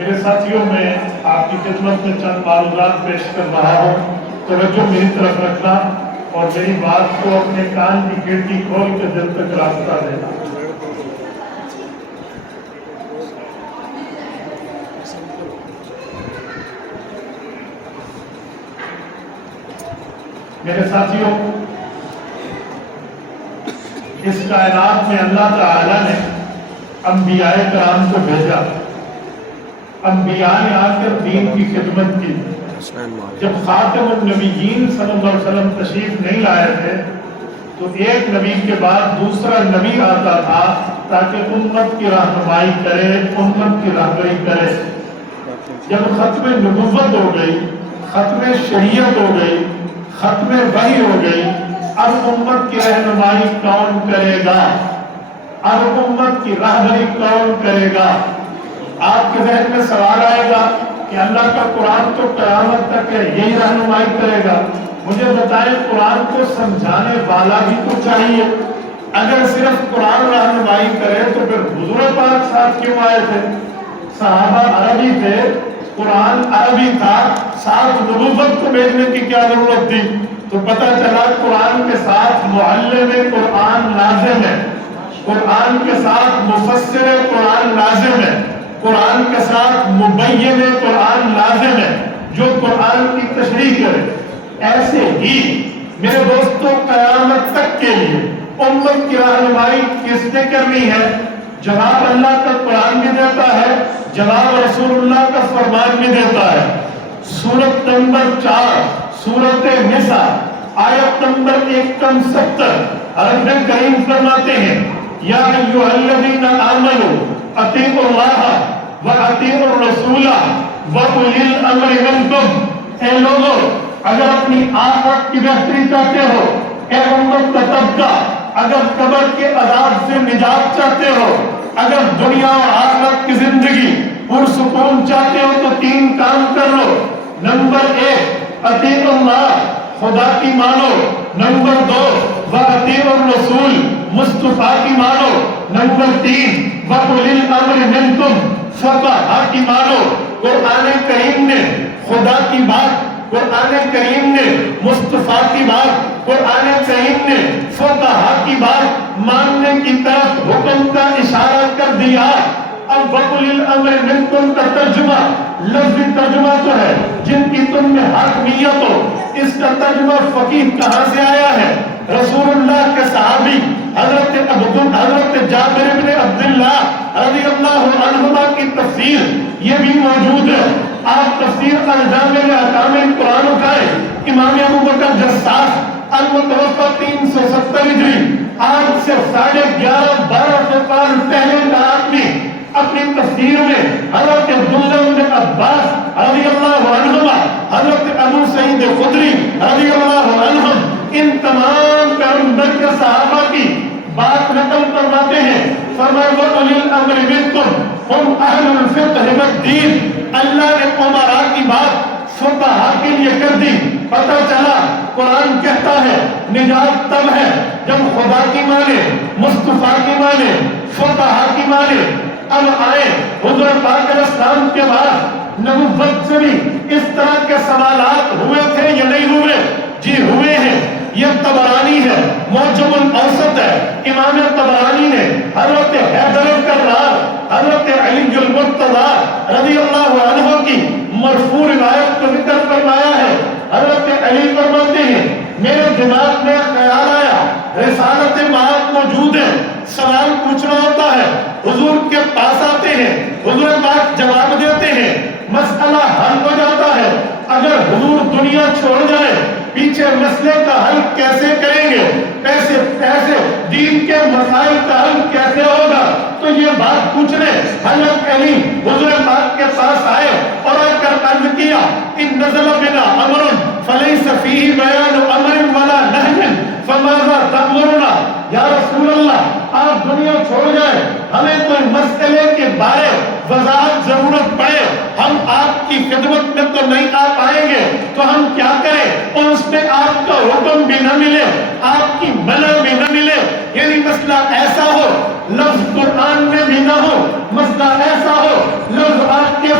میرے ساتھیوں میں آپ کی خدمت میں چند معلومات پیش کر رہا ہوں، توجہ میری طرف رکھنا اور میری بات کو اپنے کان کی کھڑکی کھول کے دل تک راستہ دینا۔ میرے ساتھیوں، اس کائنات میں اللہ تعالیٰ نے انبیاء کرام کو بھیجا۔ انبیاء نے آ کر دین کی خدمت کی۔ جب خاتم النبیین صلی اللہ علیہ وسلم تشریف نہیں لائے تھے تو ایک نبی کے بعد دوسرا نبی آتا تھا تاکہ امت کی رہنمائی کرے، امت کی رہبری کرے۔ جب ختم نبوت ہو گئی، ختم شریعت ہو گئی، ختم وحی ہو گئی، اب امت کی رہنمائی کون کرے گا؟ اب امت کی رہبری کون کرے گا؟ آپ کے ذہن میں سوال آئے گا کہ اللہ کا قرآن تو قیامت تک ہے، یہی رہنمائی کرے گا۔ مجھے بتائیں، قرآن کو سمجھانے والا بھی تو چاہیے۔ اگر صرف قرآن رہنمائی کرے تو پھر حضور پاک ساتھ کیوں آئے تھے؟ صحابہ عربی تھے، قرآن عربی تھا، ساتھ نبوت کو بھیجنے کی کیا ضرورت تھی؟ تو پتہ چلا قرآن کے ساتھ معلم قرآن لازم ہے، قرآن کے ساتھ مفسر قرآن لازم ہے، قرآن کے ساتھ مبین قرآن لازم ہے، جو قرآن کی تشریح کرے۔ ایسے ہی میرے دوستوں، قیامت تک کے لیے امت کی رہنمائی کس نے کرنی ہے؟ جواب اللہ کا قرآن بھی دیتا ہے، جواب رسول اللہ کا فرمان بھی دیتا ہے۔ سورت نمبر 4 سورت نساء آیت نمبر 170 رب کریم فرماتے ہیں، یا ایھا الذین آمنوا اطیعوا اللہ واطیعوا الرسول واولی الامر منکم۔ اے لوگوں، اگر اپنی آخرت کی بہتری چاہتے ہو، اے امت کا طبقہ، اگر قبر کے عذاب سے نجات چاہتے ہو، اگر دنیا اور آخرت کی زندگی پرسکون چاہتے ہو تو 3 کام کر لو۔ نمبر 1، اطیعوا اللہ، خدا کی مانو۔ نمبر 2، واطیعوا الرسول، مصطفیٰ کی مانو۔ نمبر 3، واولی الامر منکم، فقہاء کی مانو۔ قرآن کریم نے خدا کی بات، قرآن کریم نے مصطفیٰ کی بات، قرآن کریم نے فقہاء کی بات ماننے کی طرف حکم کا اشارہ کر دیا۔ اب وَأُولِي الْأَمْرِ مِنْكُمْ کا ترجمہ، لفظی ترجمہ تو ہے جن کی تم میں حاکمیت ہو، اس کا ترجمہ فقیہ کہاں سے آیا ہے؟ رسول اللہ کے صحابی حضرت جابر بن عبداللہ رضی اللہ عنہما کی تفسیر یہ بھی موجود ہے۔ آپ تفسیر الجامع لأحکام القرآن اٹھائیں، امام ابو بکر جساس المتوفی 370 ہجری، آج سے 1150-1200 سال پہلے کا آدمی اپنی تفسیر میں حضرت عبداللہ بن عباس رضی اللہ عنہما، حضرت ابو سعید خدری رضی اللہ عنہم، ان تمام پیغمبر کے صحابہ کی بات نقل فرماتے ہیں۔ فرمایا وَأُولِي الْأَمْرِ مِنْكُمْ هُمْ أَهْلُ الْفِقْهِ وَالدِّينِ۔ اللہ نے امراء کی بات فقہاء کے لیے کر دی۔ پتہ چلا قرآن کہتا ہے نجات تب ہے جب خدا کی مانے، مصطفیٰ کی مانے، فقہاء کی مانے۔ اب آئے حضور پاک علیہ السلام کے بعد نبوت سے بھی اس طرح کے سوالات ہوئے تھے یا نہیں ہوئے؟ جی ہوئے ہیں۔ یہ طبرانی ہے، معجم الاوسط ہے، امام طبرانی نے حضرت حیدر کرار، حضرت علی المرتضیٰ رضی اللہ عنہ کی مرفوع روایت کو ذکر فرمایا ہے۔ حضرت علی فرماتے ہیں میرے دماغ میں خیال آیا رسالت معاد موجود ہے، سوال پوچھنا ہوتا ہے، حضور کے پاس آتے ہیں، حضور پاک جواب دیتے ہیں، مسئلہ حل ہو جاتا ہے۔ اگر حضور دنیا چھوڑ جائے پیچھے مسئلے کا حل کیسے کریں گے؟ پیسے دین کے مسائل کا حل کیسے ہوگا؟ تو یہ بات پوچھنے حضرت علی حضور پاک کے پاس آئے اور آ کر عرض کیا ان نزل بنا امر فلیس فیہ بیان امر ولا نہی فماذا تأمرنا؟ یا رسول اللہ، آپ دنیا چھوڑ جائیں، ہمیں کوئی مسئلے کے بارے وضاحت ضرورت پڑے، ہم آپ کی خدمت میں تو نہیں آ پائیں گے، تو ہم کیا کریں؟ اور اس میں آپ کا حکم بھی نہ ملے، آپ کی منع بھی نہ ملے، یعنی مسئلہ ایسا ہو لفظ قرآن میں بھی نہ ہو، مسئلہ ایسا ہو لفظ آپ کے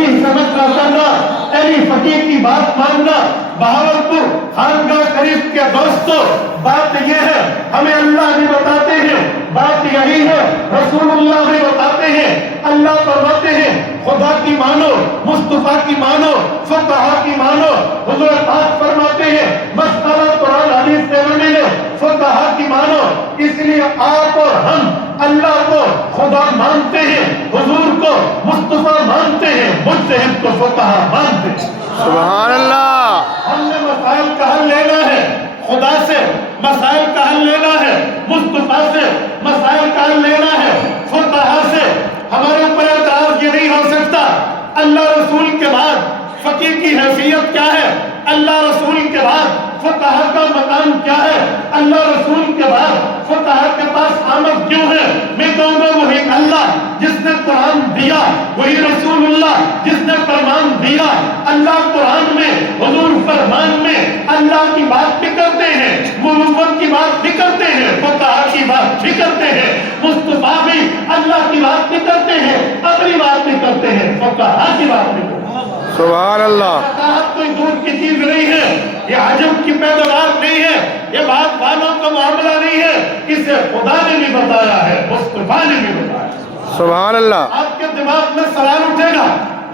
फकीह समझ कर करना, तेरी फकीह की बात मानना। बहावलपुर खानगाह शरीफ के दोस्तों, बात यह है, हमें अल्लाह भी बताते हैं, बात यही है, रसूलुल्लाह भी बताते हैं। अल्लाह फरमाते हैं खुदा की मानो, मुस्तफा की मानो, फुकहा की मानो। हुजूर पाक फरमाते हैं मसला कुरान हदीस से न मिले, फुकहा की मानो। इसलिए आप और हम अल्लाह को खुदा मानते हैं, हुजूर को मुस्तफा मानते हैं, मुज्तहिद को फुकहा मानते हैं। सुभान अल्लाह। हमने मसाइल का हल लेना है, खुदा से मसाइल का हल लेना है, मुस्तफा से मसाइल का हल लेना है, फुकहा से। हमारे ऊपर एतराज ये नहीं हो सकता अल्लाह रसूल के बाद फकीह की हैसियत क्या है, अल्लाह रसूल के बाद फुकहा का मकाम क्या है, अल्लाह रसूल के बाद फुकहा के पास आमद क्यों है। मैं कहूँगा वही अल्लाह जिसने कुरान दिया, वही रसूलुल्लाह जिसने फरमान दिया। अल्लाह कुरान में, हुजूर फरमान में अल्लाह की बात भी करते हैं, मुहम्मद की बात भी करते हैं, फुकहा की बात भी करते हैं, मुस्तफा भी अल्लाह की बात भी करते हैं, अपनी बात भी करते हैं, फुकहा की बात भी करते हैं। सुभान अल्लाह। कोई दूर की चीज नहीं है, ये अजब की पैदावार नहीं है, ये बात वालों का मामला नहीं है, इसे खुदा ने भी बताया है, मुस्तफा ने भी बताया। सुभान अल्लाह। आपके दिमाग में सवाल उठेगा,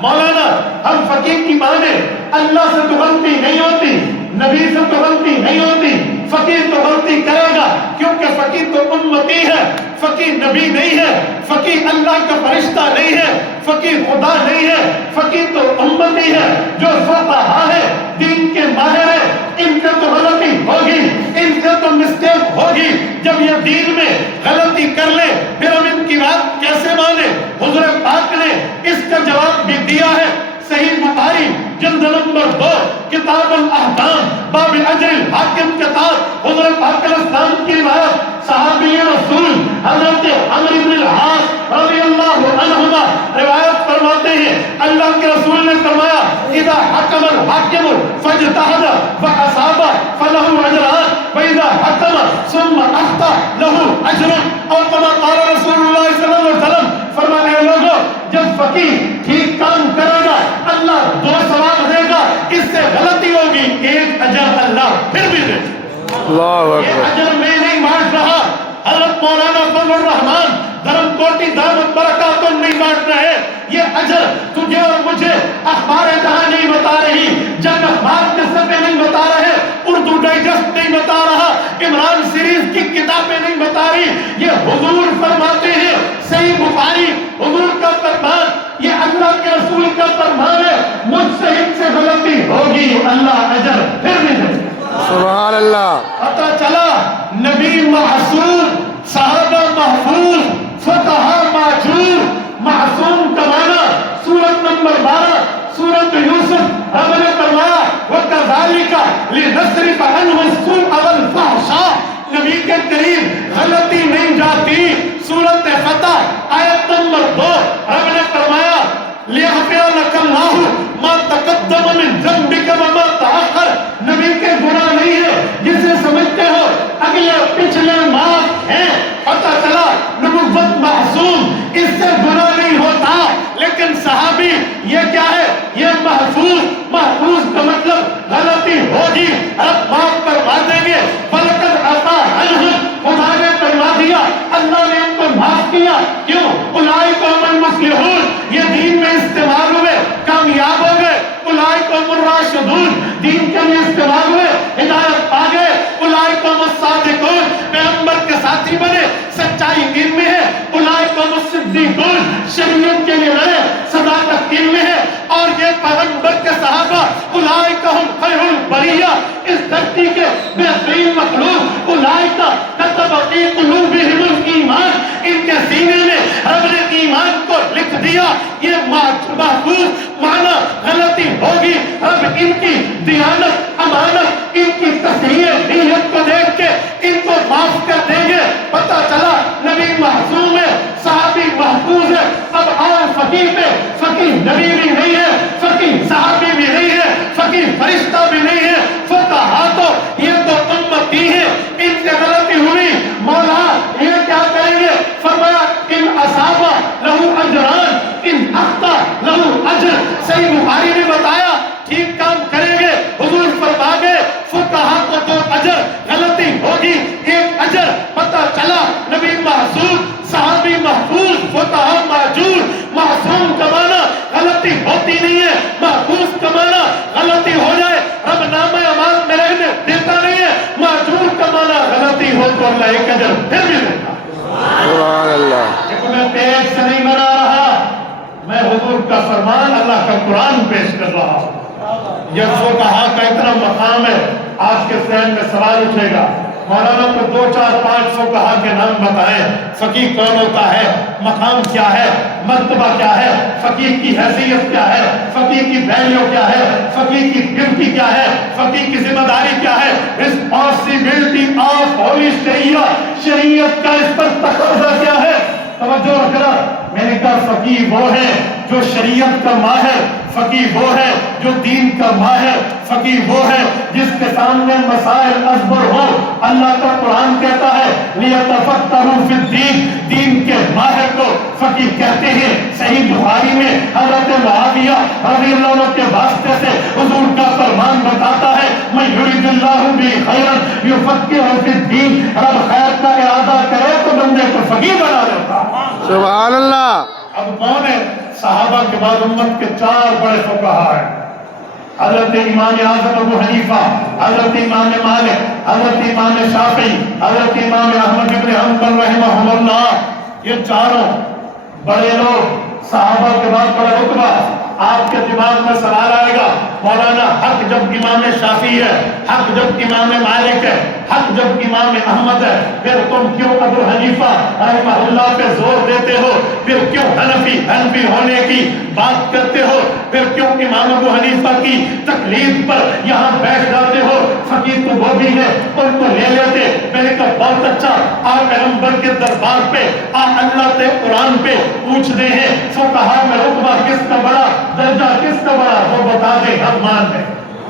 मौलाना हम फकीह की माने, अल्लाह से तो गलती नहीं होती, नबी से तो गलती नहीं होती, फकीह तो गलती करेगा क्योंकि फकीह तो उम्मती है, फकीह नबी नहीं है, फकीह अल्लाह का फरिश्ता नहीं है, फकीह खुदा नहीं है, फकीह तो उम्मती है। जो फुकहा है, दीन के माहिर है, इनसे तो गलती होगी, इनसे तो मिस्टेक होगी। जब ये दीन में गलती कर ले फिर हम इनकी बात कैसे माने। हुजूर पाक ने इसका जवाब भी दिया है। सही बुखारी जिल्द नंबर 2 किताब अल-अहकाम बाब अजर हाकिम किताब, हुजूर पाक अलैहिस्सलाम की रिवायत, सहाबी रसूल हजरत अमर इब्न अल-आस रज़ियल्लाहु अन्हुमा रिवायत फरमाते हैं, अल्लाह के रसूल ने फरमाया इदा हकमल हाकिम फजतहद व असाबा फलहु अजरान व इदा हकम सुम्मा अख्ता लहु अजरुन। और कमा क़ाल रसूलुल्लाह सल्लल्लाहु अलैहि वसल्लम, फरमाया लोगों जब फकीह ठीक काम करेगा अल्लाह 2 सवाब देगा, इससे गलती होगी 1 अजर अल्लाह फिर भी दे। अल्लाहु ये अकबर। अजर मैं नहीं बांट रहा, हज़रत मौलाना फजलुर रहमान धर्मकोटी दामत बरकातुहु नहीं बांट रहे। ये अजर तुझे और मुझे अखबार जहां नहीं बता रही, जंग अखबार के सफ़े नहीं बता रहे, उर्दू डाइजेस्ट नहीं बता रहा, इमरान सीरीज की किताबें नहीं बता रही, ये हुजूर फरमाते हैं। सही बुखारी हुजूर का फरमान, ये अल्लाह के रसूल का फरमान है, मुझसे इनसे गलती होगी अल्लाह अजर फिर नहीं देगा। सुभान अल्लाह। पता चला नबी मासूम, सहाबा महफूज, फुकहा माजूर। मासूम का माना सूरत नंबर 12 सूरत यूसुफ रब ने फरमाया वकज़ालिका लिनस्रिफ अन्हु सुअ वल फहशा। नबी के करीब गलती नहीं जाती। सूरत फतह आयत नंबर 2 रब ने फरमाया लियग़फ़िर लकल्लाहु मा तक़द्दम मिन ज़ंबिका व मा तअख़्ख़र। नबी के गुनाह नहीं है जिसे समझते हो अगले पिछले माफ हैं। पता चला नबुव्वत मासूम, इससे गुनाह नहीं होता। लेकिन सहाबी ये क्या है, ये महफूज। महफूज का मतलब गलती होगी अब माफ करवा देंगे। फलकद अता अन्हुम, खुदा ने करवा दिया, अल्लाह ने उनको माफ किया। क्यों? उलाइका हुमुल मुफ्लिहून, ये दीन में इस्तेमाल हुए, कामयाब हो गए। उलाइका हुमुर राशिदून, दीन के लिए इस्तेमाल हुए, हिदायत पा गए। उलाइका हुमुस सादिकून, पैगंबर के साथी बने, सच्चाई दीन में है। उलाइका हुमुस सिद्दीकून, शरीयत के लिए लड़े, सदाकत दीन में है। और ये पैगंबर के सहाबा उलाइका हुम खैरुल बरिया, इस धरती के बेहतरीन मखलूक। उलाइका कतब फी कुलूबिहिमुल ईमान, इनके सीने में रब ने ईमान को लिख दिया। ये महफूज माना गलती होगी, रब इनकी दियानत अमानत, इनकी तस्हीह नीयत को देख के इनको माफ कर देंगे। पता चला नबी मासूम है, सहाबी महफूज है। अब आओ फकीह पे, फकीह नबी भी नहीं है, फकीह सहाबी भी नहीं है, फकीह फरिश्ता भी नहीं है, फुकहा तो ये तो उम्मती है, इनसे गलती हुई। मौला ये क्या करेंगे? फरमाया इन असाबा लहू अजरान, इन अख्ता लहू अजर। कुरान पेश कर रहा हूँ। यह फुक़हा का इतना मकाम है, आज के ज़हन में सवाल उठेगा, मौलाना को 2, 4, 5 फुक़हा के नाम बताएं, फ़क़ीह कौन होता है, मकाम क्या है, मर्तबा क्या है, फ़क़ीह की हैसियत क्या है, फ़क़ीह की वैल्यू क्या है, फ़क़ीह की ड्यूटी क्या है, फ़क़ीह की जिम्मेदारी क्या है, रिस्पॉन्सिबिलिटी ऑफ होली शरीयत, शरीयत का इस पर तक़ाज़ा क्या है। तवज्जो रखना, मैंने कहा फ़क़ीह वो है जो शरीयत का माहिर, फ़क़ीह वो है जो दीन का माहिर, फ़क़ीह वो है जिसके सामने मसाइल अज़बर हो। अल्लाह का कुरान कहता है लियतफ़क्कहू फ़िद्दीन, दीन के माहिर को फ़क़ीह कहते हैं। सही बुखारी में हज़रत मुआविया रज़ियल्लाहु अन्हु के वास्ते से हुज़ूर का फरमान बताता है मैं युरिदिल्लाहु बिही खैरन युफ़क्किहू फ़िद्दीन, रब खैर का इरादा करे तो बंदे को फ़क़ीह बना देता है। सुभान अल्लाह। अब कौन है? सहाबा के बाद उम्मत के 4 बड़े फुक़हा हैं, हज़रत इमाम आज़म अबू हनीफा, हज़रत इमाम मालिक, हज़रत इमाम शाफ़ी, हज़रत इमाम अहमद इब्न हंबल रहमहुल्लाह। ये चारों बड़े लोग सहाबा के बाद बड़ा रुतबा। आपके दिमाग में सवाल आएगा, मौलाना हक जब इमाम शाफी है, हक जब इमाम मालिक है, हक जब इमाम अहमद है, फिर तुम क्यों अबू हनीफा रहमहुल्लाह पे जोर देते हो, फिर क्यों हनफी होने की बात करते हो, फिर क्यों इमाम अबू हनीफा की तकलीफ पर यहाँ बैठ जाते हो। फ़क़ीह तो वो भी है, उनको ले लेते। मैंने कहा बहुत अच्छा, आप पैगंबर के दरबार पे, आप अल्लाह के कुरान पे पूछ रहे हैं फुक़हा में रुतबा किसका बड़ा, दर्जा किसका बड़ा, वो बता दे, हम मान लें।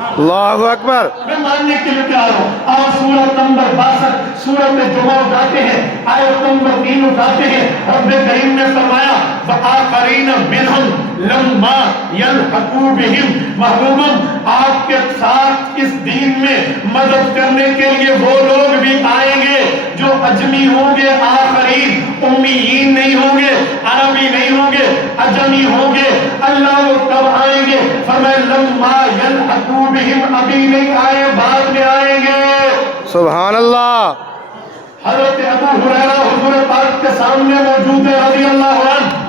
अल्लाहु अकबर। मैं मानने के लिए तैयार हूँ। आप सूरत नंबर 62 सूरत जुमा उठाते हैं, आयत नंबर 3 उठाते हैं, रब करीम ने फरमाया वआखरीन मिनहुम लम्मा यल्हक़ू बिहिम, महबूबम आपके साथ इस दीन में मदद करने के लिए वो लोग भी आएंगे जो अजमी होंगे, आखरीन उम्मीयीन नहीं होंगे, अरबी नहीं होंगे, अजमी होंगे। अल्लाह वो कब आएंगे? फरमाया लम्मा यल्हक़ू बिहिम, अभी नहीं आए, बाद में आएंगे। सुभान अल्लाह। हज़रत अबू हुरैरा हुज़ूर पाक के सामने मौजूद है रज़ियल्लाहु अन्हु।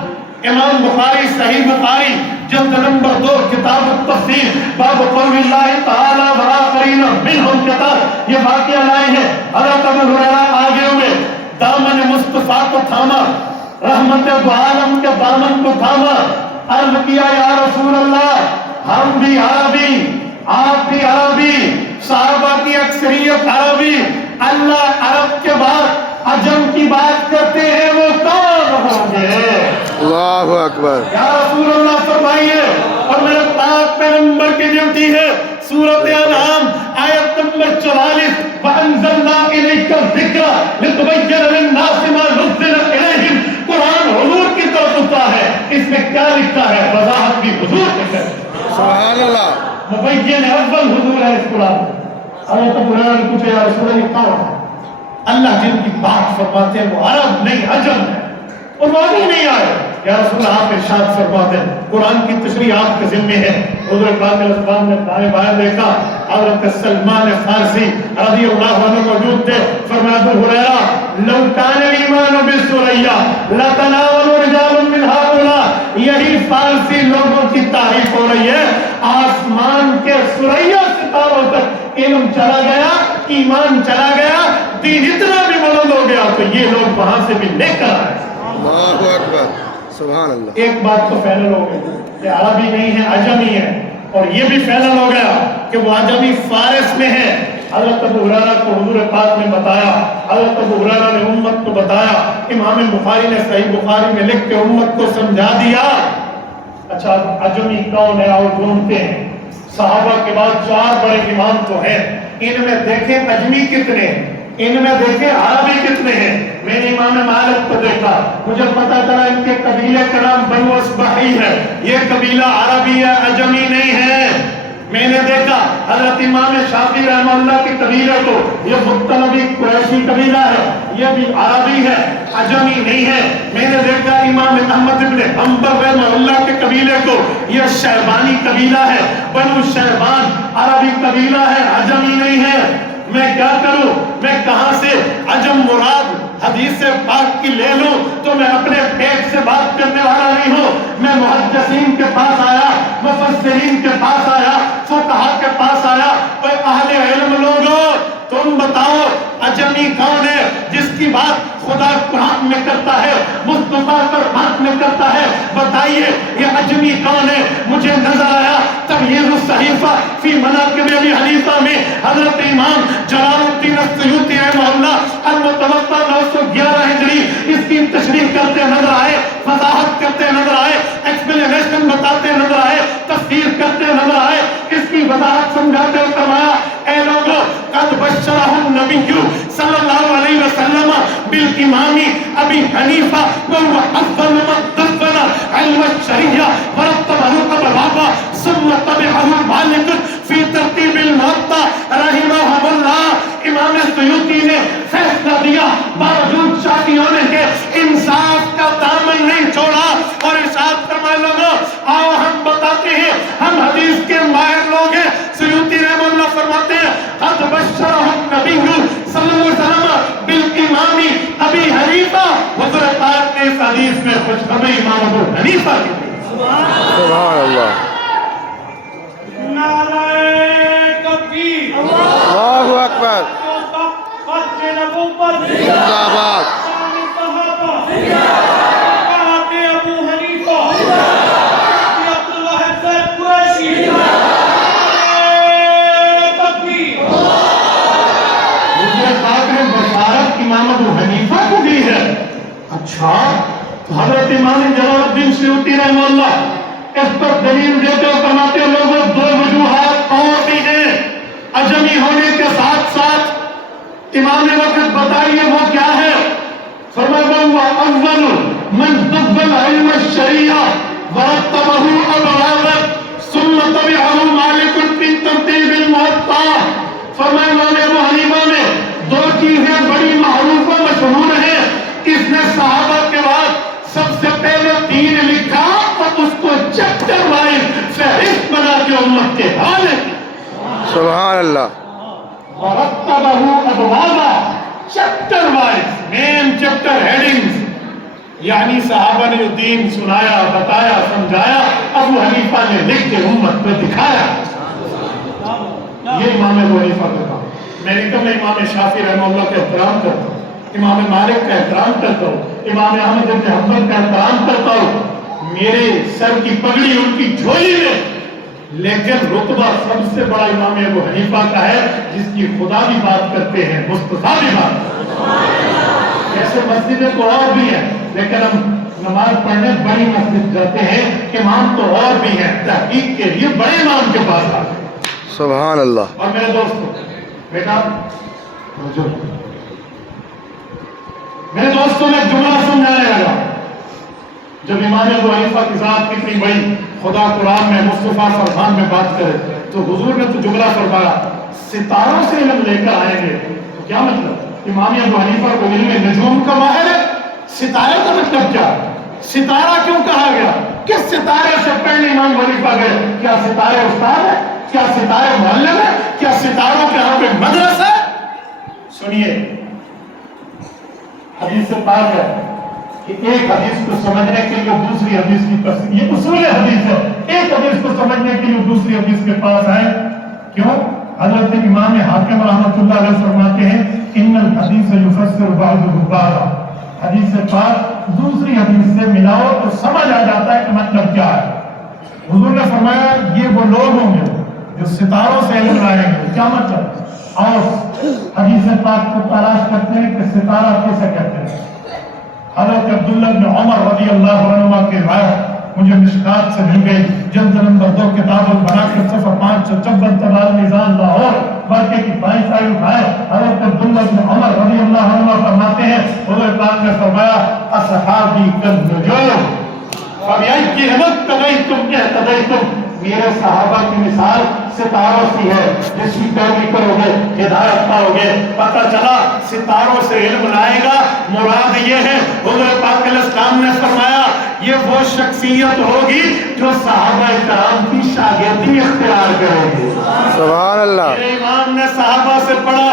इमाम बुखारी सही बुखारी जल्द नंबर 2 किताब तफ़सीर बाब क़ौलिल्लाहि तआला वआखरीन मिनहुम किताब, ये वाक़या लाए हैं। हज़रत अबू हुरैरा आगे हुए, दामन मुस्तफ़ा को थामा, रहमत दो आलम के दामन को थामा, अर्ज़ किया या रसूल अल्लाह हम भी अरबी, आप भी अरबी, सहाबा की अक्सरियत अरबी, अल्लाह अरब के बाद अजम की बात करते हैं, वो कौन होंगे? अल्लाहु अकबर। या रसूल अल्लाह फरमाइए। और मेरे पाक पैगंबर की ड्यूटी है सूरत अनआम आयत नंबर 44 वअंज़लना इलैका ज़िक्रा लितुबय्यिना लिन्नासि मा नुज़्ज़िला इलैहिम, कुरान हुज़ूर की तरफ उतरा है। इसमें क्या लिखा है? वज़ाहत भी हुज़ूर ने की। सुभान अल्लाह। मुबय्यिन अव्वल हुज़ूर है इस कुरान में। हज़रत अबू हुरैरा ने पूछा या रसूल अल्लाह कौन है? अल्लाह जिनकी बात फरमाते हैं वो अरब नहीं अजम है, और वो भी नहीं आए। या रसूल आप इरशाद फरमाते हैं, कुरान की तशरीह आपके ज़िम्मे है। हुज़ूर पाक ने दाएं बाएं देखा, हज़रत सलमान फारसी रज़ियल्लाहु अन्हु मौजूद थे। फरमाया अबू हुरैरा लौ कान ईमान बिसुरैया लतनावलु रिजालुन मिन हाउला, यही फारसी लोगों की तारीफ हो रही है। आसमान के सुरैया सितारों तक इल्म चला गया, ईमान चला गया, दीन इतना भी बुलंद हो गया तो ये लोग वहां से भी लेकर आए। अल्लाहु अकबर। सुभान अल्लाह। एक बात तो फाइनल हो गई कि अरबी नहीं है, अजमी है, और ये भी फाइनल हो गया कि वो अजमी फारिस में है। हज़रत अबू हुरैरा को हुज़ूर पाक ने बताया, हज़रत अबू हुरैरा ने उम्मत को बताया, इमाम बुखारी ने सही बुखारी में लिख के उम्मत को समझा दिया। अच्छा अजमी कौन है और ढूंढते हैं। सहाबा के बाद 4 बड़े इमाम तो हैं, इनमें देखें अजमी कितने हैं, इनमें देखें अरबी कितने हैं। मैंने इमाम मालिक को देखा, मुझे पता चला इनके कबीले का नाम बनु अस्बही है, ये कबीला अरबी है, अजमी नहीं है। मैंने देखा हज़रत इमाम शाफी रहमतुल्लाह के कबीले को, ये मुत्तलबी कुरैशी कबीला है, ये भी अरबी है, अजमी नहीं है। मैंने देखा इमाम अहमद इब्न हंबल रहमतुल्लाह के कबीले को, ये शैबानी कबीला है, बनु शैबान अरबी कबीला है, अजमी नहीं है। मैं क्या करूं? मैं कहां से अजम मुराद حدیث پاک کی لے لوں تو میں اپنے پیٹ سے بات کرنے والا نہیں ہوں. میں محدثین کے پاس آیا, مفسرین کے پاس آیا, فقہا کے پاس آیا. اے اہل علم لوگوں, تم بتاؤ اجمی کون ہے جس کی بات خدا قرآن میں کرتا ہے, مصطفیٰ پر بات میں کرتا ہے؟ بتائیے یہ اجمی کون ہے؟ مجھے نظر آیا تمہیز الصحیفہ فی مناقب ابی حنیفہ میں حضرت امام جلال الدین السیوطی رحمہ اللہ المتوفی 911 ہجری اس کی تشریح کرتے نظر آئے, وضاحت کرتے نظر آئے, ایکسپلینیشن بتاتے نظر آئے, تفسیر کرتے نظر آئے, اس کی وضاحت سمجھاتے ہوئے فرمایا اے لوگوں قد بشرہ النبی صلی اللہ علیہ وسلم بالامام ابی حنیفہ وهو افضل من دفن علم الشریعہ ورتبه ابوابا ثم تبعه مالک فی ترتیب الموطا رحمہ اللہ. امام سیوطی نے فیصلہ دیا باوجود شادی ہونے کے انصاف کا دامن نہیں چھوڑا اور ارشاد فرمائے لوگوں آؤ ہم بتاتے ہیں, ہم حدیث کے ماہر لوگ ہیں. سیوطی رحمہ اللہ فرماتے ہیں قد بشرہ النبی صلی اللہ علیہ وسلم بالامام ابی حنیفہ, حضور پاک نے اس حدیث میں خوشخبری امام ابو حنیفہ کی دی. سبحان اللہ. نعرہ تکبیر, اللہ اکبر. ختم نبوت, زندہ باد. شان صحابہ, فقہات ابو حنیفہ, عبد الواحد صاحب قریشی. نعرہ تکبیر. حضور پاک نے بشارت امام ابو حنیفہ کو دی ہے. اچھا, حضرت امام جلال الدین سیوطی رحمہ اللہ اس پر دلیل دیتے اور فرماتے لوگوں دو وجوہات اور بھی ہیں اجمی ہونے کے ساتھ ساتھ. امام وقت بتائیے وہ کیا ہے؟ فرمایا وہ اول من دبل علم الشریعہ ورتبہ ابوابا ثم تبعہ مالک فی ترتیب الموطا. فرمایا امام ابو حنیفہ میں دو چیزیں بڑی معروف و مشہور ہیں. اس نے صحابہ کے بعد سب سے پہلے دین لکھا اور اس کو چیپٹر وائز فہرست بنا کے امت کے حوالے کی. سبحان اللہ. ورتبہ ابوابا, چیپٹر وائز, مین چیپٹر ہیڈنگز, یعنی صحابہ نے جو دین سنایا, بتایا, سمجھایا, ابو حنیفہ نے لکھ کے امت کو دکھایا. یہ امام ابو حنیفہ کا کام. میں نے کہا میں امام شافعی رحمہ اللہ کا احترام کرتا ہوں, امام مالک کا احترام کرتا ہوں, امام احمد بن حنبل کا احترام کرتا ہوں, میرے سر کی پگڑی ان کی جھولی میں, لیکن رتبہ سب سے بڑا امام ابو حنیفہ کا ہے جس کی خدا بھی بات کرتے ہیں, مصطفیٰ بھی بات کرتے ہیں. ایسے مسجدیں تو اور بھی ہیں لیکن ہم نماز پڑھنے بڑی مسجد جاتے ہیں, امام تو اور بھی ہیں, تحقیق کے لیے بڑے امام کے پاس آتے ہیں. سبحان اللہ. اور میرے دوستوں, بیٹا میرے دوستوں میں جملہ سمجھانے لگا. جب امام ابو حنیفہ کی ذات کتنی بڑی خدا قرآن میں مصطفیٰ فرمان میں بات کرے تو حضور نے تو جملہ فرمایا ستاروں سے علم لے کر آئیں گے. تو کیا مطلب؟ امام ابو حنیفہ کو علم نجوم کا ماہر ہے. ستارے کا مطلب کیا؟ ستارہ کیوں کہا گیا؟ کس ستارے سے پہلے امام ابو حنیفہ گئے؟ کیا ستارے استاد ہے؟ کیا ستارے معلم ہے؟ کیا ستاروں کے یہاں پہ مدرسہ ہے؟ سنیے, حدیث سے پاک ہے کہ ایک حدیث کو سمجھنے کے لیے دوسری حدیث کی تفسیر, یہ اصول حدیث ہے. ایک حدیث کو سمجھنے کے لیے دوسری حدیث کے پاس آئے. کیوں؟ حضرت امام حاکم رحمۃ اللہ علیہ فرماتے ہیں ان الحدیث یفسر بعضہ بعضا, حدیث سے پاک دوسری حدیث سے ملاؤ تو سمجھ آ جاتا ہے کہ مطلب کیا ہے. حضور نے فرمایا یہ وہ لوگ ہوں گے جو ستاروں سے علم لائیں گے. کیا مطلب؟ اور حدیث پاک کو تلاش کرتے ہیں کہ ستارہ کیسے کہتے ہیں. حضرت عبداللہ بن عمر رضی اللہ عنہ کی روایت مجھے مشکات سے مل گئی, جلد نمبر 2 کتاب المناقب صفحہ 556 تبال میزان لاہور واقعے کی 22 آئی اٹھائے. حضرت عبداللہ بن عمر رضی اللہ عنہ فرماتے ہیں حضور پاک نے فرمایا اصحابی کالنجوم فبأيهم اقتديتم اهتديتم. میرے صحابہ کی مثال ستاروں سی ہے, جس کی پیروی کرو گے ہدایت پاؤ گے. پتہ چلا ستاروں سے علم لائے گا مراد یہ ہے. حضور پاک علیہ السلام نے فرمایا یہ وہ شخصیت ہوگی جو صحابہ کرام کی شاگردی اختیار کرے گی. سبحان اللہ. میرے امام نے صحابہ سے پڑھا,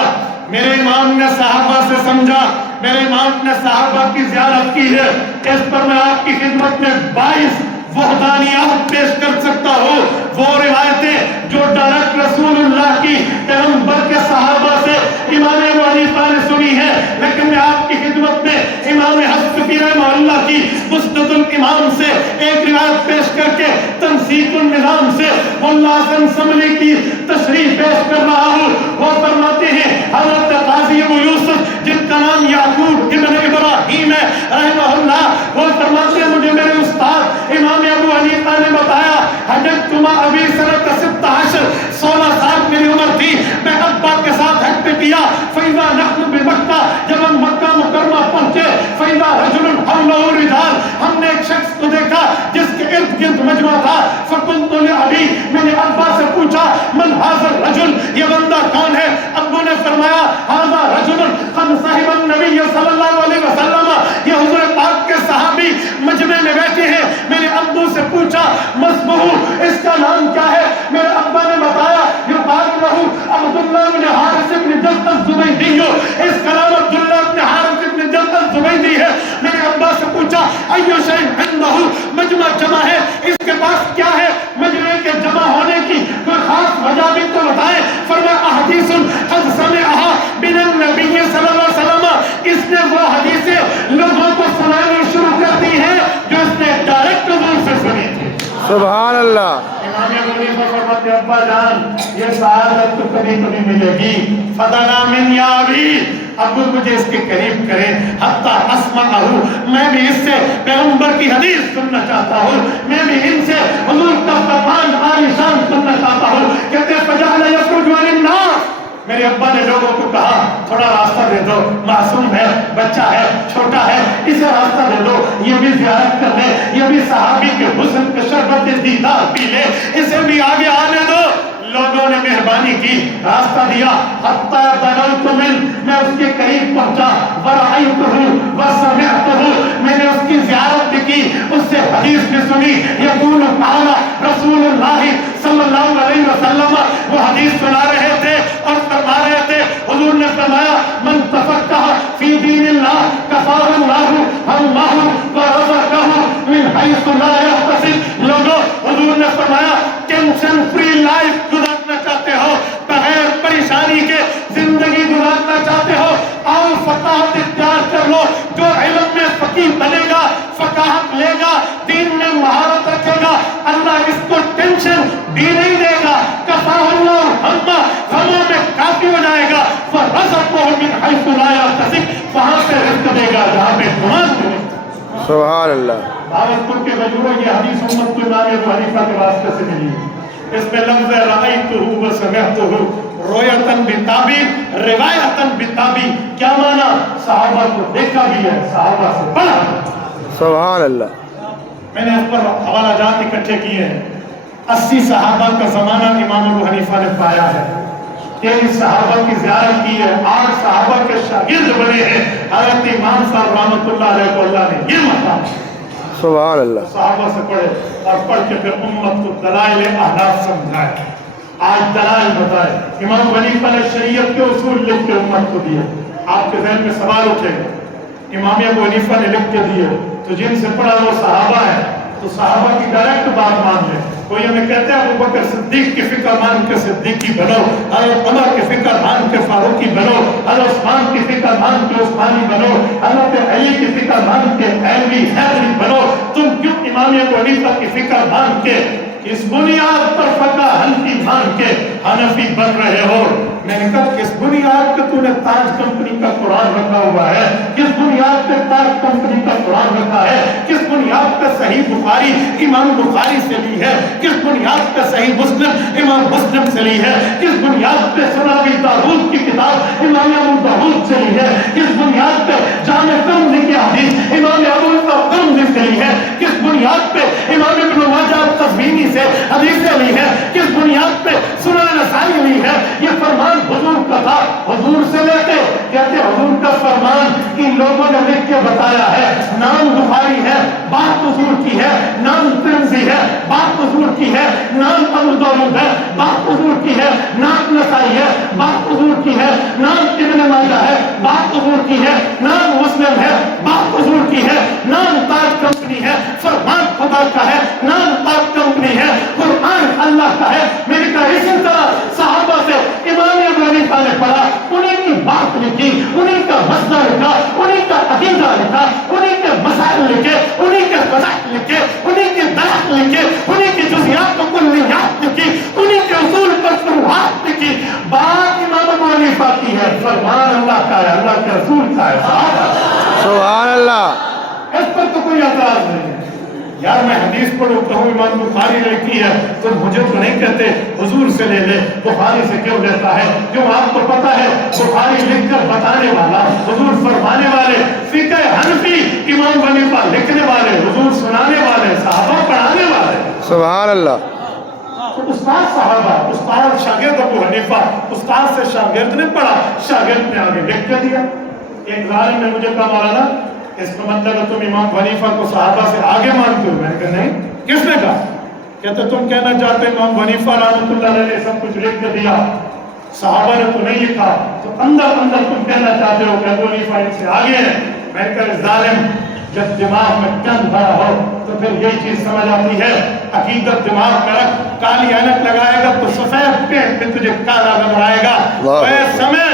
میرے امام نے صحابہ سے سمجھا, میرے امام نے صحابہ کی زیارت کی ہے، اس پر میں آپ کی خدمت میں 22 وحدانیات پیش کر سکتا ہوں، وہ روایتیں جو ڈائریکٹ رسول اللہ کی پیغمبر کے صحابہ سے امام ابو حنیفہ نے سنی ہے، لیکن میں آپ کی خدمت میں امام حفصی رحمہ اللہ کی مسند الامام سے ایک روایت پیش کر کے تنسیق النظام سے واللہ حسن سملی کی تشریح پیش کر رہا ہوں۔ وہ فرماتے ہیں حضرت قاضی ابو یوسف جن کا نام یعقوب ابن ابراہیم ہے رحمہ اللہ، وہ فرماتے ہیں مجھے میرے استاد امام ابو حنیفہ نے بتایا حجت تما ابھی سنت 16 سال میری عمر تھی، میں ابا کے ساتھ حج پہ کیا، فیضا نحن بمکہ، جب ہم مکہ مکرمہ پہنچے، فیضا رجل حولہ رجال، ہم نے ایک شخص کو دیکھا جس کے ارد گرد مجمع تھا، فقلت لابی، میں نے ابا سے پوچھا من ھذا الرجل، یہ بندہ کون ہے؟ ابو نے فرمایا ھذا رجل قد صحب النبی صلی اللہ علیہ وسلم، یہ حضور پاک کے صحابی مجمع میں بیٹھے ہیں۔ میں نے ابو سے پوچھا مسمہ، اس کا نام کیا ہے؟ میرے ابا نے بتایا یقال لہ عبداللہ بن حارث بن جلد الزبیدی، اس کا نام عبداللہ بن حارث بن جلد الزبیدی ہے۔ میں نے ابا سے پوچھا ایو شیء عنہ، مجمع جمع ہے، اس کے پاس کیا ہے؟ مجمع کے جمع ہونے کی کوئی خاص وجہ بھی تو بتائیں۔ فرمایا احادیث قد سمعها من النبی صلی اللہ علیہ وسلم، اس نے وہ حدیثیں لوگوں کو سنانی شروع کر دی ہیں جو اس نے ڈائریکٹ حضور سے سنی تھی۔ سبحان اللہ۔ امام ابو حنیفہ فرماتے ہیں ابا جان یہ سعادت تو کبھی کبھی ملے گی، فدنا من یا ابی، ابو مجھے اس کے قریب کرے، حتی اسمعہ، میں بھی اس سے پیغمبر کی حدیث سننا چاہتا ہوں، میں بھی ان سے حضور کا فرمان عالی شان سننا چاہتا ہوں۔ کہتے ہیں فجعل یخرج عن الناس، میرے ابا نے لوگوں کو کہا تھوڑا راستہ دے دو، معصوم ہے، بچہ ہے، چھوٹا ہے، اسے راستہ دے دو، یہ بھی زیارت کر لے، یہ بھی صحابی کے حسن کے شربت دیدار پی لے، اسے بھی آگے آنے دو۔ لوگوں نے مہربانی کی، راستہ دیا، حتی دنوت من، میں اس کے قریب پہنچا، ورأیتہ وسمعتہ، میں نے اس کی زیارت بھی کی، اس سے حدیث بھی سنی، یقول قال رسول اللہ صلی اللہ علیہ وسلم، وہ حدیث سنا رہے تھے اور فرما رہے تھے، حضور نے فرمایا من تفقہ فی دین اللہ کفاہ اللہ اللہ ورزقہ من حیث لا یحتسب۔ لوگوں، حضور نے فرمایا ٹینشن فری لائف گزارنا چاہتے ہو، بغیر پریشانی کے زندگی گزارنا چاہتے ہو، آؤ فقاہت اختیار کر لو، جو علم میں فقیہ بنے گا، فقاہت لے گا، دین میں مہارت رکھے گا، اللہ اس کو ٹینشن بھی نہیں دے گا، کفاہ اللہ ہمہ، غموں میں کافی ہو جائے گا، ورزقہ من حیث لا یحتسب، وہاں سے رزق دے گا جہاں پہ گمان کرے۔ سبحان اللہ۔ بھاوتپور کے بجوروں یہ حدیث امت کو امام ابو حنیفہ کے واسطے سے ملی، اس میں لفظ رأیتہ وسمعتہ رویتاً بتابع روایتاً بتابع، کیا معنی؟ صحابہ کو دیکھا بھی ہے، صحابہ سے پڑھا۔ سبحان اللہ۔ میں نے اس پر حوالہ جات اکٹھے کیے ہیں، 80 صحابہ کا زمانہ امام ابو حنیفہ نے پایا ہے، 23 صحابہ کی زیارت کی ہے، 8 صحابہ کے شاگرد بنے ہیں، حضرت امام صاحب رحمۃ اللہ علیہ کو اللہ نے یہ مقام سبحان اللہ۔ صحابہ سے پڑھے اور پڑھ کے پھر امت کو دلائل احناف سمجھائے، آج دلائل بتائے۔ امام حنیفہ نے شریعت کے اصول لکھ کے امت کو دیے۔ آپ کے ذہن میں سوال اٹھے گا، امام ابو حنیفہ نے لکھ کے دیے تو جن سے پڑھا وہ صحابہ ہیں، تو صحابہ کی ڈائریکٹ بات مان لیں۔ کوئی ہمیں کہتے ہیں ابو بکر صدیق کی فکر مان کے صدیقی بنو، حضرت عمر کی فکر مان کے فاروقی بنو، حضرت عثمان کی فکر مان کے عثمانی بنو، حضرت علی کی فکر مان کے علیوی حیدری بنو، تم کیوں امام ابو حنیفہ کی فکر مان کے اس بنیاد پر فقہ حنفی مان کے حنفی بن رہے ہو؟ میں نے کہا کس بنیاد پہ تو نے تاج کمپنی کا قرآن رکھا ہوا ہے، کس بنیاد پہ تاج کمپنی کا قرآن رکھا ہے، کس بنیاد پہ صحیح بخاری امام بخاری سے لی ہے، کس بنیاد پہ صحیح مسلم امام مسلم سے لی ہے، کس بنیاد پہ سنن ابی داؤد کی کتاب امام ابو داؤد سے لی ہے، کس بنیاد پہ جامع ترمذی کی حدیث امام ابو ترمذی سے لی ہے، کس بنیاد پہ امام ابن ماجہ قزوینی سے حدیثیں لی ہے، کس بنیاد پہ سنن نسائی لی ہے؟ یہ فرمان حضور کا تھا، حضور سے لیتے، کہتے حضور کا فرمان ان لوگوں نے لکھ کے بتایا ہے، نام بخاری ہے، بات حضور کی ہے، نام ترمذی ہے، بات حضور کی ہے، نام ابو داؤد ہے، بات حضور کی ہے، نام نسائی ہے، بات حضور کی ہے، نام ابن ماجہ ہے، بات حضور की है, नाम मुस्लिम है, बाप हुजूर की है, नाम ताज कंपनी है, फरमान खुदा का है, नाम ताज कंपनी है, कुरान अल्लाह का है। मैंने कहा इसी तरह सहाबा से इमाम अबू हनीफा ने पढ़ा, उन्हीं की बात लिखी, उन्हीं का मसला लिखा, उन्हीं का अकीदा लिखा, उन्हीं के मसाइल लिखे, उन्हीं के फज़ाइल लिखे, उन्हीं के दलाइल लिखे, उन्हीं की जुज़ियात व कुल्लियात लिखी, उन्हीं के उसूल पर फुरूआत लिखी। बात इमाम अबू हनीफा की है, फरमान अल्लाह का है, अल्लाह के रसूल का है। सुभान अल्लाह। इस पर तो कोई एतराज नहीं है। यार मैं हदीस पढ़ूं कहूं इमाम बुखारी लिखी है तो मुझे तो नहीं कहते हुजूर से ले ले, बुखारी से क्यों लेता है? क्यों आपको पता है बुखारी लिखकर बताने वाला, हुजूर फरमाने वाले, फिक़्ह हनफी इमाम हनीफा लिखने वाले, हुजूर सुनाने वाले, सहाबा पढ़ाने वाले। सुभान अल्लाह। तो उस्ताद सहाबा, उस्ताद शागिर्द अबू हनीफा, उस्ताद से शागिर्द ने पढ़ा, शागिर्द ने आगे लिख कर दिया। एक जालिम ने मुझे कहा मौलाना इसका मतलब है तुम इमाम हनीफा को सहाबा से आगे मानते हो? मैंने कहा नहीं। किसने कहा? कहते तुम कहना चाहते इमाम हनीफा रहमतुल्लाह अलैह ने सब कुछ लिख कर दिया, सहाबा ने तो नहीं लिखा, तो अंदर अंदर तुम कहना चाहते हो कि अबू हनीफा इनसे आगे है। मैंने कहा जालिम, जब दिमाग में गंद भरा हो तो फिर यही चीज समझ आती है। अकीदत दिमाग में रख, काली ऐनक लगाएगा तो सफेद पेट में तुझे काला नजर आएगा। समय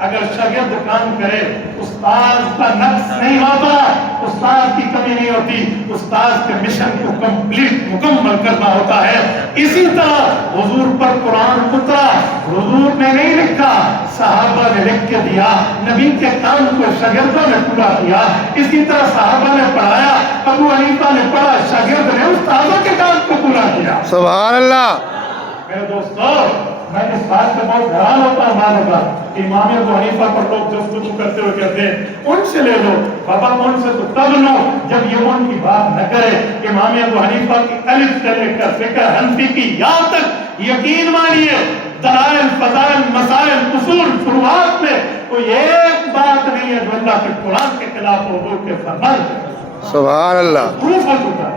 अगर शागिर्द काम करे, उस्ताद का नक्स नहीं होता, उस्ताद की कमी नहीं होती, उस्ताद के मिशन को कंप्लीट मुकम्मल करना होता है। इसी तरह हुजूर पर कुरान उतरा, हुजूर ने नहीं लिखा, सहाबा ने लिख के दिया, नबी के काम को शागिर्दों ने पूरा किया। इसी तरह सहाबा ने पढ़ाया, अबू हनीफा ने पढ़ा, शागिर्द ने उस्तादों के काम को पूरा किया। सुभान अल्लाह। मेरे दोस्तों, मैं इस बात से बहुत हैरान होता हूँ मानोगा इमाम अबू हनीफा पर लोग गुफ्तगू करते हुए कहते हैं उनसे ले लो। बाबा उनसे तो तब लो जब ये उनकी बात न करे। इमाम अबू हनीफा की अलिफ से लेकर फिक़्ह हनफी की या तक यकीन मानिए दलाइल, फज़ाइल, मसाइल, उसूल, फुरूआत में कोई एक बात नहीं है जो अल्लाह के कुरान के खिलाफ हो, हुजूर के फरमान के। सुभान अल्लाह। प्रूफ हो चुका है।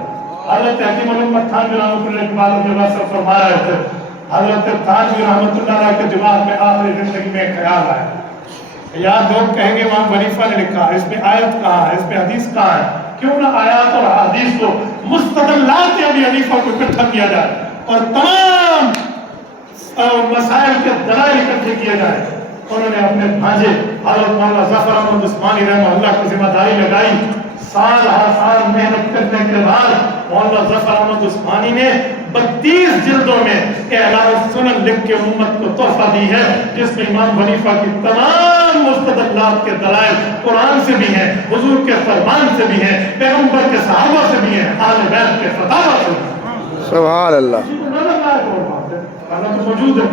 हज़रत हकीम मोहम्मद थानवी रहमतुल्लाह के बालों के बाद सब फरमा रहे थे, हज़रत थानवी रहमतुल्लाह के दिमाग में आखिरी जिंदगी में ख्याल आया, यार लोग कहेंगे इमाम हनीफा ने लिखा, इसमें आयत कहाँ है, इसमें हदीस कहाँ है? क्यों ना आयत और हदीस को मुस्तदल्लात अबू हनीफा को इकट्ठा किया जाए और तमाम मसाइल के दलाइल इकट्ठे किए जाए। उन्होंने अपने भांजे हज़रत मौलाना ज़फ़र अहमद उस्मानी रहमतुल्लाह को जिम्मेदारी लगाई। साल हर साल मेहनत करने के बाद मौलाना ज़फ़र अहमद उस्मानी ने 32 जिल्दों में एलान सुनन लिख के उम्मत को तोहफा दी है, जिसमें इमाम हनीफा की तमाम मुस्तदल्लात के दलाइल कुरान से भी हैं, हुजूर के फरमान से भी हैं, पैगंबर के सहाबा से भी हैं, आले बैत के फतावा से भी हैं। सुभान अल्लाह। तो मौजूद है।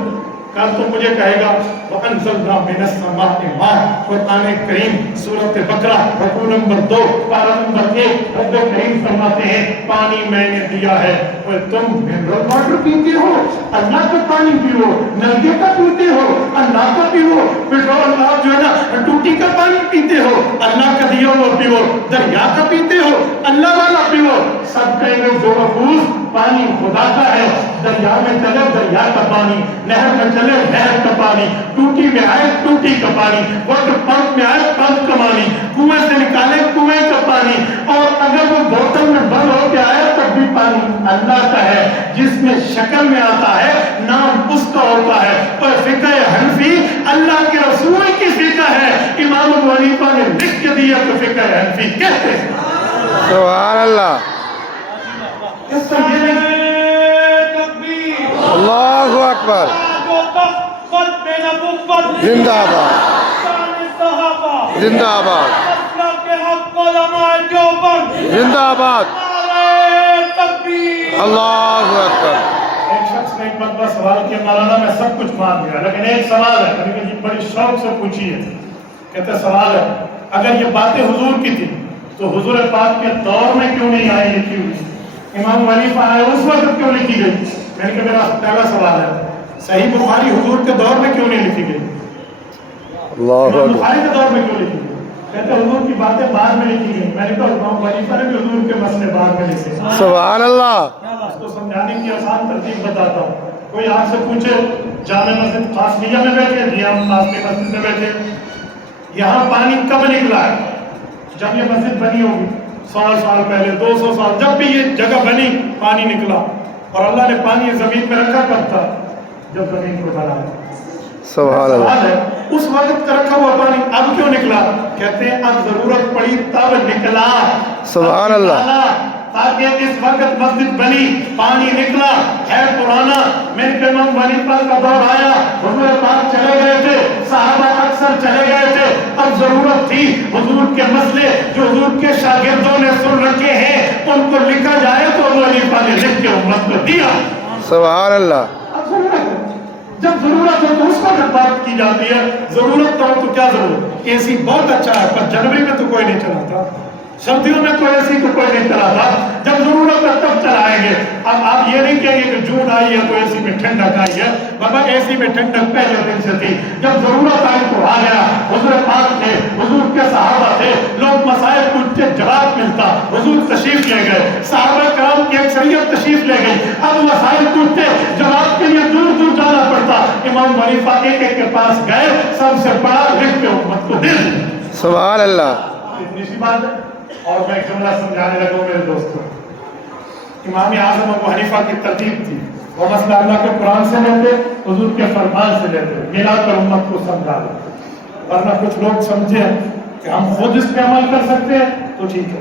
कल तो मुझे कहेगा वअन्ज़लना मिनस समाइ माअ, कुरान करीम सूरत बकरा रुकू नंबर 2 पारा नंबर 1 रब करीम फरमाते हैं पानी मैंने दिया है। और तुम मिनरल वाटर पीते हो, अल्लाह का पानी पियो, नलके का पीते हो, अल्लाह का पियो, पेट्रोल आप जो है ना टूटी का पानी पीते हो, अल्लाह का दिया हुआ पियो, दरिया का पीते हो, अल्लाह वाला पियो। सब कहेंगे जो महफूज पानी खुदा का है, दरिया में चले दरिया का पानी, नहर में चले नहर का पानी, टूटी में आए टूटी का पानी, वाटर पंप में आए पंप का पानी, कुएं से निकाले कुएं का पानी, और अगर वो बोतल में बंद हो के आए तब भी पानी अल्लाह का है। जिसमें शक्ल में आता है नाम उसका होता है। और फिक़्ह हनफी अल्लाह के रसूल की फिक़्ह है, इमाम अबू हनीफा ने लिख के दिया तो फिक़्ह हनफी कहते हैं। सुभान अल्लाह। अल्लाहु अकबर। जिंदाबाद जिंदाबाद जिंदाबाद। अल्लाहु अकबर। एक शख्स ने एक मरतबा सवाल किया मौलाना मैं सब कुछ मान गया लेकिन एक सवाल है, कभी बड़ी शौक से पूछी है। कहते सवाल है अगर ये बातें हुजूर की थी तो हुजूर पाक के दौर में क्यों नहीं आई लिखी हुई? इमाम हनीफा आए उस वक्त क्यों लिखी गई? मैंने कहा मेरा पहला सवाल है सही बुखारी हुजूर के दौर में क्यों नहीं लिखी गई? बुखारी के दौर में क्यों लिखी गई? कहते हुजूर की बातें बाद में लिखी गई। मैंने कहा इमाम हनीफा ने भी हुजूर के मसले बाद में लिखे। सुभान अल्लाह। इसको समझाने की आसान तरतीब बताता हूँ। कोई आपसे पूछे जामे मस्जिद खासमिया में बैठे जी हम खासमी मस्जिद में बैठे, यहाँ पानी कब निकला है? जब ये मस्जिद बनी होगी 100 साल पहले, 200 साल, जब भी ये जगह बनी पानी निकला। और अल्लाह ने पानी जमीन में रखा कब था? जब जमीन को बनाया। सुभान अल्लाह। सवाल है, उस वक्त का रखा हुआ पानी अब क्यों निकला? कहते हैं अब जरूरत पड़ी तब निकला। सुभान अल्लाह। ताकि इस वक्त मस्जिद बनी, पानी निकला है पुराना। मेरे इमाम वलीफा का दौर आया, हुजूर पाक चले गए थे, सहाबा अक्सर चले गए थे। अब जरूरत थी हुजूर के मसले जो हुजूर के शागिर्दों ने सुन रखे हैं उनको लिखा जाए, तो वलीफा ने लिख के उम्मत को दिया। सुभान अल्लाह। अब जरूरत है, जब जरूरत हो तो उसको जब बात की जाती है, जरूरत तो हो तो क्या जरूरत? एसी बहुत अच्छा है पर जनवरी में तो कोई नहीं चलाता, सर्दियों में तो एसी को कोई नहीं चलाता, जब जरूरत है तब चलाएंगे। अब आप ये नहीं कहेंगे कि जून आई है तो एसी में ठंडक आई है, बाबा एसी में ठंडक पहले दिन से थी। जब जरूरत आई तो आ गया। हुजूर पाक थे, हुजूर के सहाबा थे, लोग मसाइल पूछते जवाब मिलता, हुजूर तशरीफ ले गए, सहाबा कराम की अक्सरियत तशरीफ ले गई। अब मसाइल पूछते जवाब के लिए दूर दूर जाना पड़ता। इमाम वलीफा एक एक के पास गए, सबसे बड़ा लिख के उम्मत को दे दिया। सुभान अल्लाह। इतनी सी बात है। और मैं एक जुमला समझाने लगा मेरे दोस्तों, इमाम आज़म अबू हनीफा की तरतीब थी, वो मसला अल्लाह के कुरान से लेते, हुजूर के फरमान से लेते, मिलाकर उम्मत को समझा देते। वरना कुछ लोग समझे कि हम खुद इस पे अमल कर सकते हैं तो ठीक है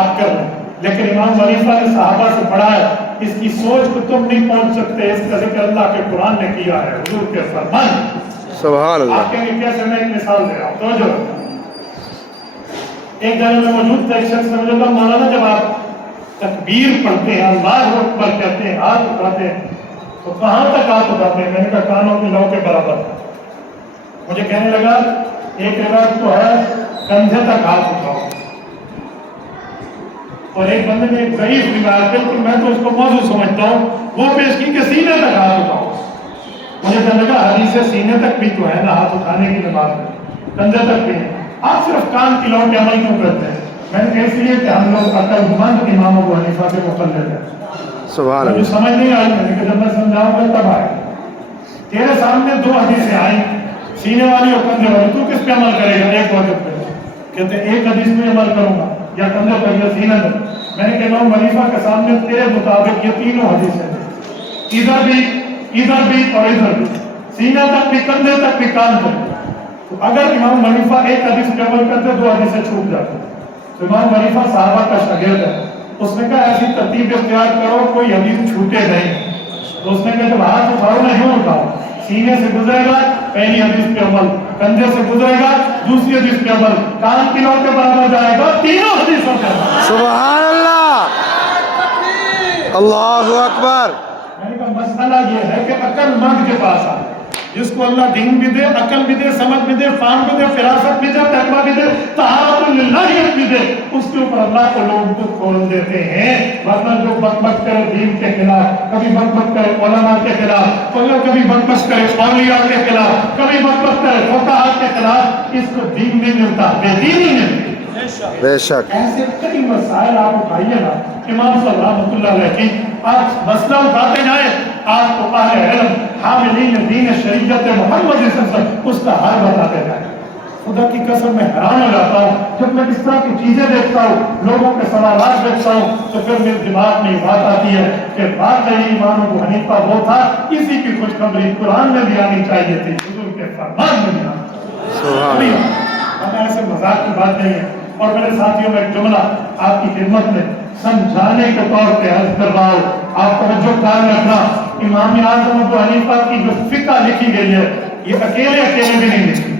आप कर लें, लेकिन इमाम हनीफा ने सहाबा से पढ़ा है, इसकी सोच को तुम नहीं पहुंच सकते, इसका जिक्र अल्लाह के कुरान ने किया है, हुजूर के फरमान। सुभान अल्लाह। आप कहेंगे कैसे? मैं एक मिसाल दे रहा हूँ, तो जो एक जगह में मौजूद था, एक शख्स ने मुझे कहा, मौलाना जब आप तकबीर पढ़ते हैं, अल्लाहु अकबर कहते हैं, हाथ उठाते हैं, तो कहाँ तक हाथ उठाते हैं? मैंने कहा कानों की लौ के बराबर। मुझे कहने लगा एक रिवायत तो है कंधे तक हाथ उठाओ, और एक बंदे ने एक ज़ईफ रिवायत, बिल्कुल मैं तो उसको मौजूद समझता हूँ, वो पेश की कि सीने तक हाथ उठाओ। मुझे कहने लगा हदीस सीने तक भी तो है ना, हाथ उठाने की बात है, कंधे तक भी है, आप सिर्फ कान की लौ पे अमल क्यों करते हैं? मैंने कहा इसलिए कि हम लोग अक्लमंद इमाम अबू हनीफा के मुक़ल्लिद हैं। सुभान मुझे अल्लाह। समझ नहीं आई, मैंने कहा जब मैं समझाऊंगा तब आए। तेरे सामने दो हदीसें आई, सीने वाली और कंधे वाली, तू किस पे अमल करेगा? एक वक्त पे कहते एक हदीस में अमल करूंगा, या कंधे पर या सीने पर। मैंने कहा इमाम हनीफा के सामने तेरे मुताबिक ये तीनों हदीसें, इधर भी और इधर भी, सीने तक भी, कंधे तक भी, कान तक। तो अगर इमाम हनीफा एक हदीस पे अमल करते दो हदीसें छूट जाती। तो इमाम हनीफा साहबा का शागिर्द है, उसने कहा ऐसी तरतीब इख्तियार करो कोई हदीस छूटे नहीं। तो उसने कहा जब हाथ उठाओ ना यूं उठाओ, सीने से गुजरेगा पहली हदीस पे अमल, कंधे से गुजरेगा दूसरी हदीस पे अमल, कान की लौ के बराबर जाएगा तीनों हदीसों पे अमल। सुभान अल्लाह। अल्लाहु अकबर। मैंने कहा मसला ये है कि अक्लमंद के पास आ, जिसको अल्लाह दीन भी दे, अकल भी दे, समझ भी दे, फाम भी दे, फिरासत भी दे, तकवा भी दे, तहारतुल्लाहियत भी दे, उसके ऊपर अल्लाह को लोग तो खोल देते हैं। वरना जो बकबक करे दीन के खिलाफ, कभी बकबक करे उलमा के खिलाफ, कभी बकबक करे औलिया के खिलाफ, कभी बकबक करे फुक़हा के खिलाफ, इसको दीन नहीं मिलता, बेदीनी मिलती। बेशक। ऐसे कई मसाइल आप उठाइए ना, इमाम साहब रहमतुल्लाह अलैह की आप मसला उठाते जाए, आपको अहले इल्म हामिलीन दीन शरीयत मोहम्मद उसका हाल बताते जाए। खुदा की कसम मैं हैरान हो जाता हूँ जब मैं इस तरह की चीजें देखता हूँ, लोगों के सवालात देखता हूँ, तो फिर मेरे दिमाग में बात आती है कि वाकई इमाम अबू हनीफा वो था, इसी की खुशखबरी कुरान में भी आनी चाहिए थी, हुजूर के फरमान में भी आनी। ऐसे मजाक की बात नहीं है। और मेरे साथियों में एक जुमला आपकी खिदमत में समझाने के तौर पे अर्ज कर रहा हूँ, आप तवज्जो कायम रखना। इमाम आज़म अबू हनीफा की जो फिक़्ह लिखी गई है, ये अकेले भी नहीं लिखी,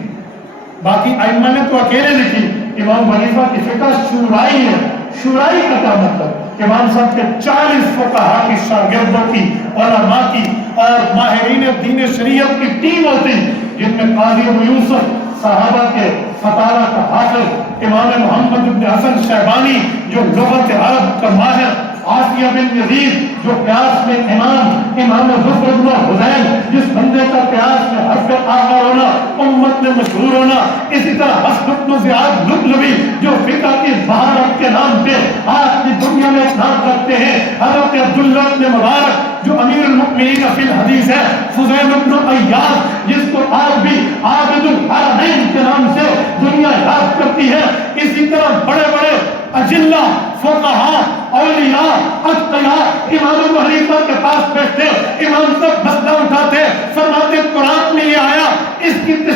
बाकी अइम्मा ने तो अकेले लिखी। इमाम हनीफा की फिक़्ह शूराई है। शूराई का क्या मतलब? इमाम साहब के 40 फुक़हा की शागिर्दों की, उलमा की और माहिरीन दीन शरीयत की टीम होती, जिनमें काज़ी अबू यूसुफ सहाबा के फतावा का हाफिज, इमाम मोहम्मद इब्न हसन शैबानी जो लुग़त अरब का माहिर, आसिया बिन यजीद जो क़ियास में इमाम ज़ुफ़र इब्न हुज़ैन जिस बंदे का क़ियास में हर्फ़ आखिर होना उम्मत में मशहूर होना, इसी तरह हसन इब्न ज़ियाद लुलवी जो फ़िक़्ह की महारत के नाम पे आज की दुनिया में नाम रखते हैं, हज़रत अब्दुल्लाह इब्न मुबारक जो अमीरुल मुमिनीन फिल हदीस है, फुज़ैल इब्न अय्याज़ जिसको आज भी आबिदुल हरमैन के नाम से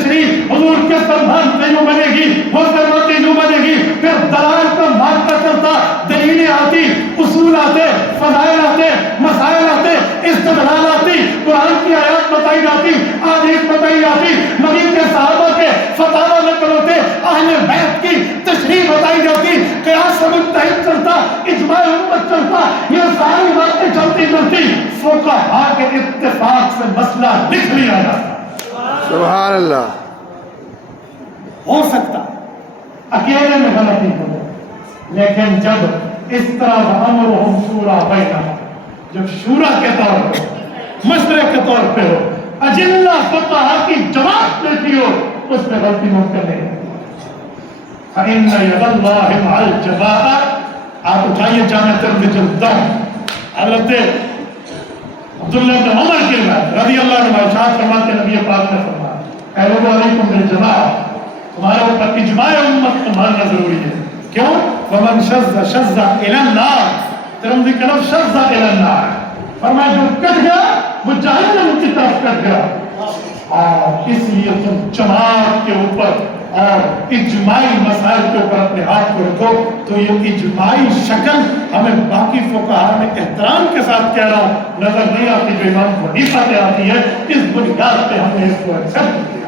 तशरीह हुजूर के फरमान से यूं बनेगी, वो फरमाते यूं बनेगी, फिर दलाल का मानता चलता, दलीलें आती, उसूल आते, फज़ाइल आते, मसाइल आते, इस्तिदलाल आती, कुरान की आयत बताई जाती, हदीस बताई जाती, नबी के सहाबा के फतावा नकल होते, अहले बैत की तशरीह बताई जाती, क़ियास मुत्तहिद चलता, इजमा उम्मत चलता, ये सारी बातें चलती चलती फुक़हा के इत्तिफाक से मसला लिख लिया जाता। सुभान अल्लाह। हो सकता अकेले में गलती हो, लेकिन जब इस तरह अमरुहुम शूरा बैनहुम, जब शूरा के तौर पे, मशवरे के तौर पे हो, अजिल्ला फुक़हा की जमात लेती हो, उसमें गलती मुमकिन नहीं है। फइन्न यदल्लाहि मअल जमाअ, आप उठाइए जामे तिरमिज़ी हज़रत अब्दुल्लाह इब्न उमर की बात रज़ियल्लाहु अन्हु इरशाद फरमाते नबी पाक ने फरमाया, ऐ लोगों अलैकुम बिल जमाअ, तुम्हारे ऊपर इजमाए उम्मत को मानना जरूरी है। क्यों? वमन शज़्ज़ शज़्ज़ इलन नार, तिरमिज़ी का लफ्ज़ शज़्ज़ इलन नार, फरमाया जो कट गया वो जहन्नम की तरफ कट गया। और इसलिए तुम जमात के ऊपर और इजमाई मसाइल के ऊपर अपने हाथ को रखो। तो ये इजमाई शक्ल हमें बाकी फुक़हा में एहतराम के साथ कह रहा हूँ नजर नहीं आती, जो इमाम हनीफा पे आती है, इस बुनियाद पे हमने इसको एक्सेप्ट किया।